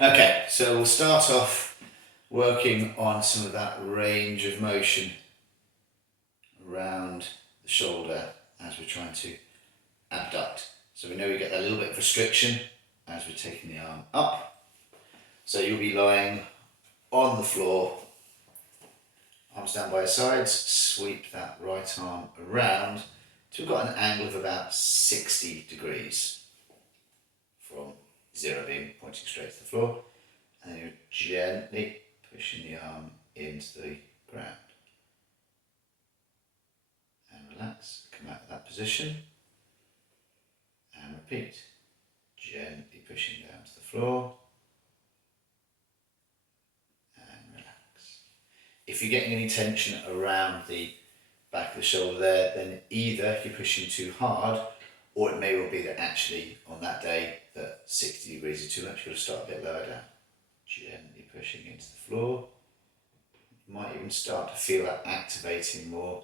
Okay, so we'll start off working on some of that range of motion around the shoulder as we're trying to abduct. So we know we get a little bit of restriction as we're taking the arm up. So you'll be lying on the floor, arms down by your sides, sweep that right arm around till we've got an angle of about 60 degrees from zero being pointing straight to the floor. And then you're gently pushing the arm into the ground. And relax, come out of that position. And repeat. Gently pushing down to the floor. And relax. If you're getting any tension around the back of the shoulder there, then either you're pushing too hard, or it may well be that actually on that day that 60 degrees is too much, you've got to start a bit lower down. Gently pushing into the floor. You might even start to feel that activating more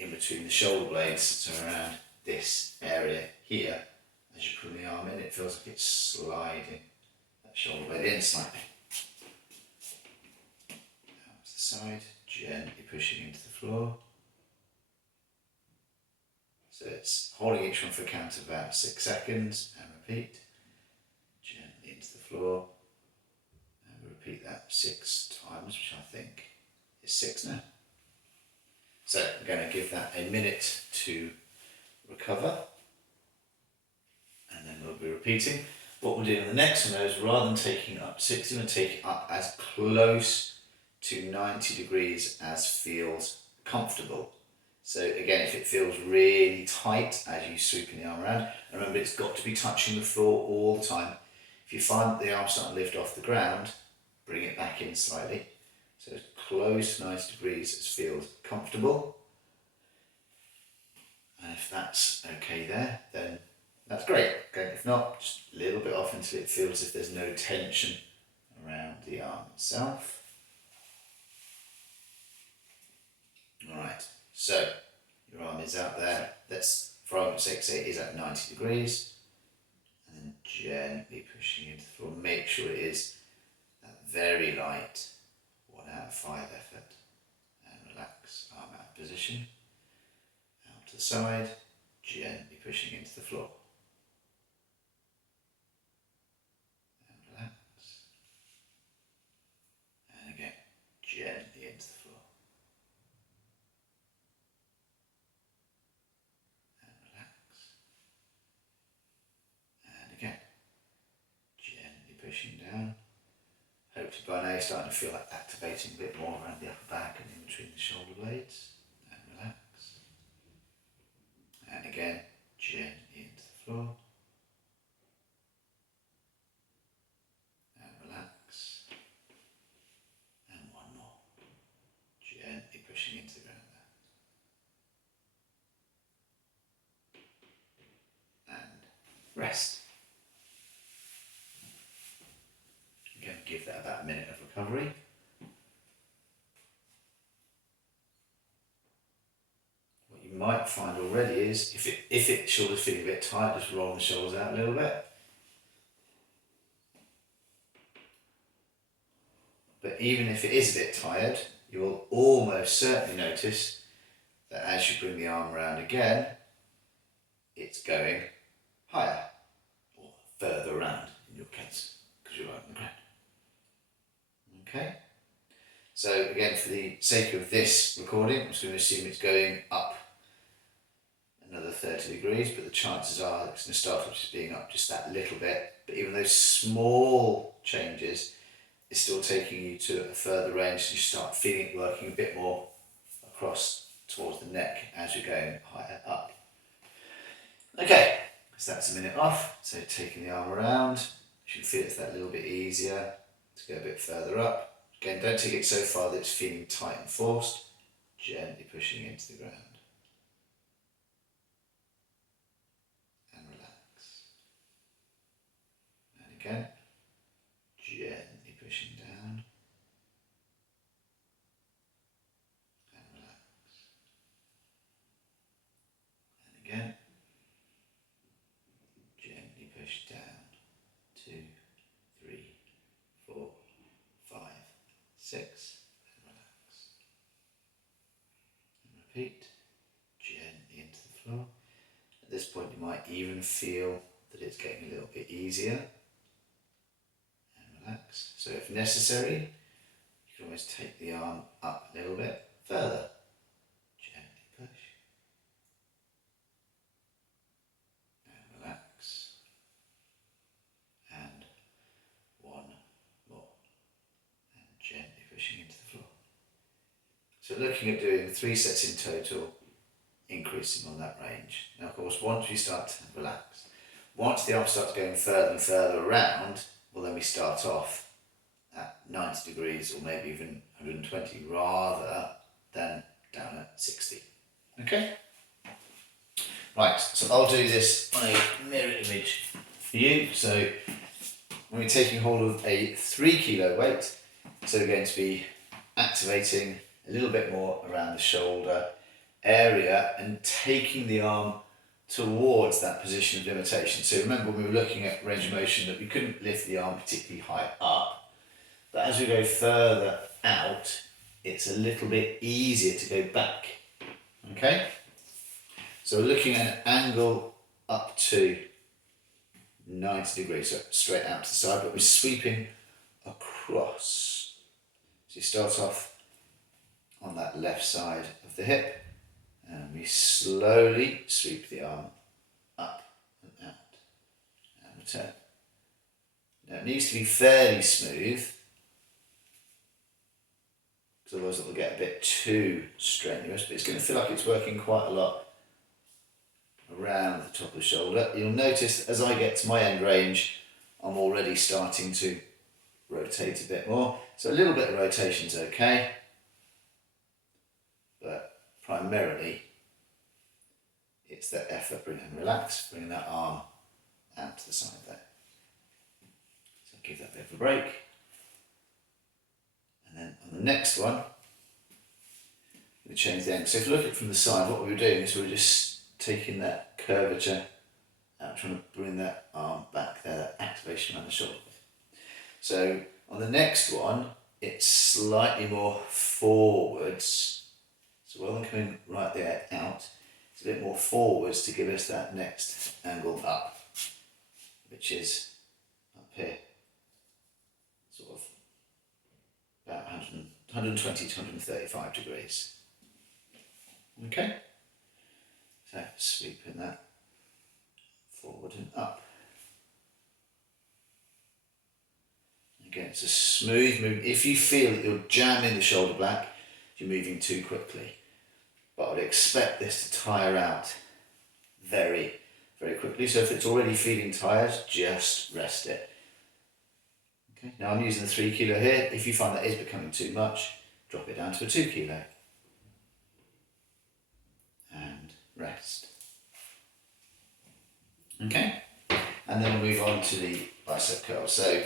in between the shoulder blades, so around this area here. As you pull the arm in, it feels like it's sliding that shoulder blade in slightly. Out to the side, gently pushing into the floor. So it's holding each one for a count of about 6 seconds, and repeat. Gently into the floor. And we repeat that 6 times, which I think is 6 now. So I'm going to give that a minute to recover, and then we'll be repeating. What we'll do in the next one is, rather than taking it up 60, we'll take it up as close to 90 degrees as feels comfortable. So again, if it feels really tight as you sweeping the arm around, and remember it's got to be touching the floor all the time. If you find that the arm's starting to lift off the ground, bring it back in slightly. So as close to 90 degrees as feels comfortable. And if that's okay there, then that's great. Okay, if not, just a little bit off until it feels as if there's no tension around the arm itself. Alright, so your arm is out there. Let's, for argument's sake, say it is at 90 degrees. And then gently pushing into the floor. Make sure it is that very light 1 out of 5 effort. And relax, arm out of position. Out to the side, gently pushing into the floor. And relax. And again, gently into the floor. And relax. And again, gently pushing down. Hopefully by now you're starting to feel that activating a bit more around the upper back and in between the shoulder blades. And relax. And again, gently into the floor. And relax. And one more. Gently pushing into the ground there. And rest. Again, give that about a minute of recovery. What you might find already is, if it shoulder's feeling a bit tight, just roll the shoulders out a little bit. But even if it is a bit tired, you will almost certainly notice that as you bring the arm around again, it's going higher, or further around in your case, because you're right on the ground. Okay? So again, for the sake of this recording, I'm just going to assume it's going up another 30 degrees, but the chances are it's going to start off just being up just that little bit. But even those small changes is still taking you to a further range, so you start feeling it working a bit more across towards the neck as you're going higher up. Okay, so that's a minute off. So taking the arm around, you should feel it's that little bit easier to go a bit further up. Again, don't take it so far that it's feeling tight and forced. Gently pushing into the ground. And relax. And again, gently pushing down. And relax. And again, gently push down. 2, 3, might even feel that it's getting a little bit easier and relaxed. So if necessary, you can always take the arm up a little bit further. Gently push and relax. And one more. And gently pushing into the floor. So looking at doing 3 sets in total, increasing on that range. Now of course, once we start to relax, once the arm starts going further and further around, well then we start off at 90 degrees or maybe even 120 rather than down at 60. Okay? Right, so I'll do this on a mirror image for you. So we're taking hold of a 3 kilo weight. So we're going to be activating a little bit more around the shoulder area and taking the arm towards that position of limitation. So remember when we were looking at range of motion that we couldn't lift the arm particularly high up, but as we go further out, it's a little bit easier to go back. Okay? So we're looking at an angle up to 90 degrees, so straight out to the side, but we're sweeping across. So you start off on that left side of the hip, and we slowly sweep the arm up and out and return. Now it needs to be fairly smooth, because otherwise it will get a bit too strenuous, but it's going to feel like it's working quite a lot around the top of the shoulder. You'll notice as I get to my end range, I'm already starting to rotate a bit more. So a little bit of rotation is okay, but primarily it's that effort, bring and relax, bringing that arm out to the side there. So give that bit of a break. And then on the next one, we change the angle. So if you look at it from the side, what we were doing is we were just taking that curvature out, trying to bring that arm back there, that activation around the shoulder. So on the next one, it's slightly more forwards. So rather than coming right there out, it's a bit more forwards to give us that next angle up, which is up here, sort of about 120 to 135 degrees. Okay? So sweeping that forward and up. Again, it's a smooth move. If you feel that you're jamming the shoulder back, you're moving too quickly. But I would expect this to tire out very, very quickly. So if it's already feeling tired, just rest it. Okay. Now I'm using the 3 kilo here. If you find that is becoming too much, drop it down to a 2 kilo. And rest. Okay. And then we'll move on to the bicep curl. So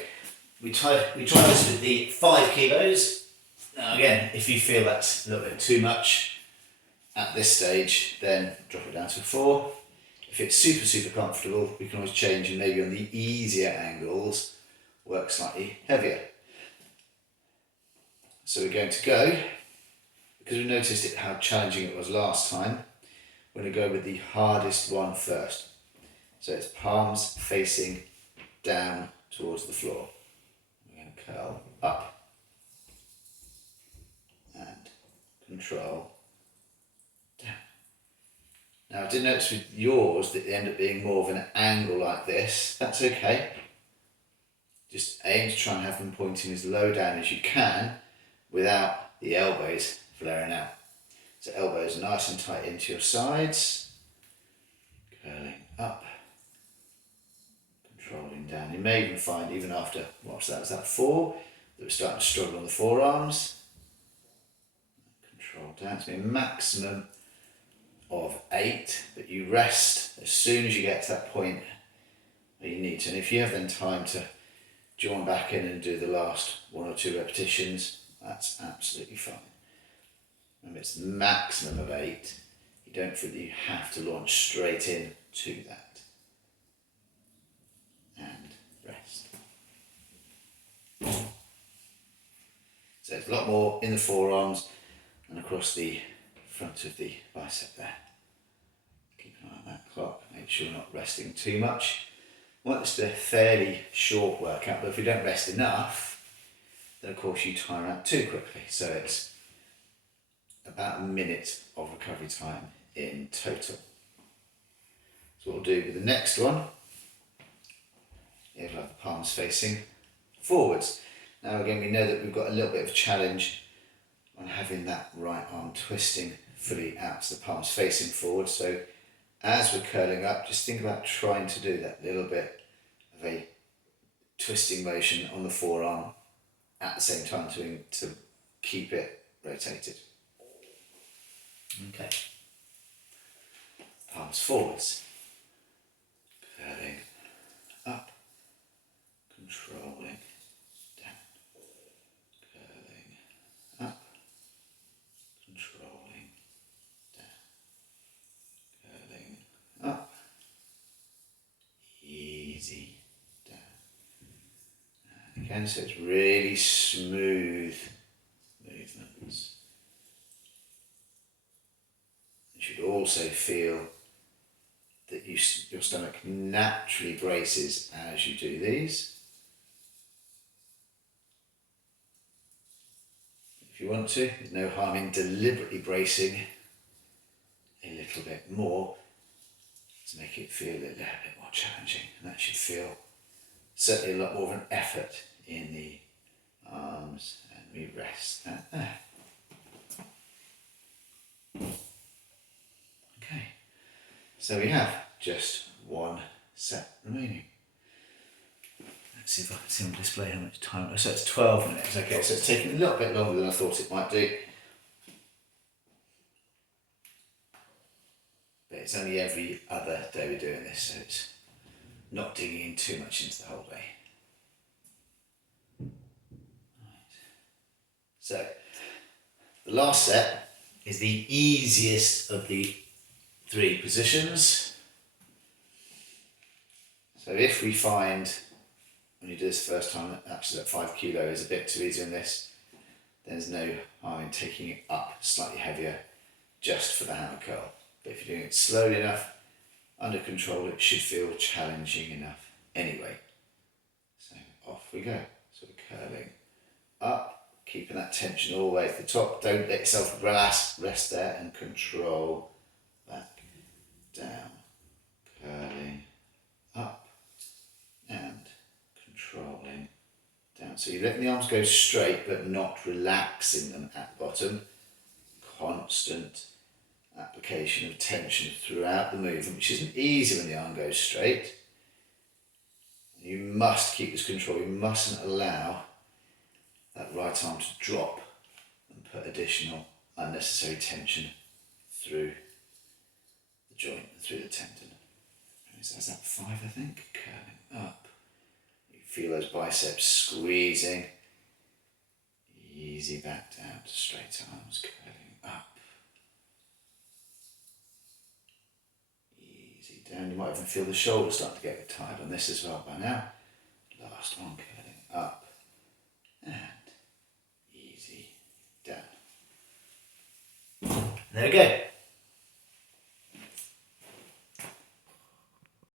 we try this with the 5 kilos. Now again, if you feel that's a little bit too much at this stage, then drop it down to 4. If it's super, super comfortable, we can always change and maybe on the easier angles, work slightly heavier. So we're going to go, because we noticed how challenging it was last time, we're going to go with the hardest one first. So it's palms facing down towards the floor. We're going to curl up and control down. Now I did notice with yours that they end up being more of an angle like this. That's okay. Just aim to try and have them pointing as low down as you can without the elbows flaring out. So elbows nice and tight into your sides, curling up, controlling down. You may even find, even after, what's that, was that 4? That we're starting to struggle on the forearms. Control down to a maximum of 8, but you rest as soon as you get to that point where you need to. And if you have then time to join back in and do the last 1 or 2 repetitions, that's absolutely fine. Remember, it's the maximum of 8. You don't feel that you have to launch straight in to that. And rest. So it's a lot more in the forearms and across the front of the bicep there. Keep an eye on that. clock. Make sure we're not resting too much. We want this to be a fairly short workout, but if we don't rest enough, then of course you tire out too quickly. So it's about a minute of recovery time in total. So what we'll do with the next one, we'll have the palms facing forwards. Now again, we know that we've got a little bit of a challenge on having that right arm twisting fully out, so the palms facing forward. So as we're curling up, just think about trying to do that little bit of a twisting motion on the forearm at the same time to keep it rotated. Okay. Palms forwards. Curling up. Controlling down. Curling up. Controlling down. Curling up. Easy down. And again, so it's really smooth movements. You should also feel that your stomach naturally braces as you do these. If you want to, there's no harm in deliberately bracing a little bit more to make it feel a little bit more challenging. And that should feel certainly a lot more of an effort in the arms. And we rest that there. Okay, so we have just one set remaining. Let's see if I can see on display how much time. So it's 12 minutes. Okay, so it's taking a little bit longer than I thought it might do. But it's only every other day we're doing this, so it's not digging in too much into the whole day. Right. So, the last set is the easiest of the 3 positions. So if we find, when you do this the first time, that actually that 5 kilo is a bit too easy on this, there's no harm in taking it up slightly heavier just for the hammer curl. But if you're doing it slowly enough, under control, it should feel challenging enough anyway. So off we go. So we're curling up, keeping that tension all the way to the top. Don't let yourself rest there, and control back, down, curling up and controlling down. So you're letting the arms go straight but not relaxing them at the bottom. Constant application of tension throughout the movement, which isn't easy when the arm goes straight. You must keep this control. You mustn't allow that right arm to drop and put additional unnecessary tension through the joint and through the tendon. So that's that 5, I think. Curling up. You feel those biceps squeezing. Easy back down to straight arms. Curling up. Easy down. You might even feel the shoulders start to get tired on this as well by now. Last one. Curling up. And easy down. There we go.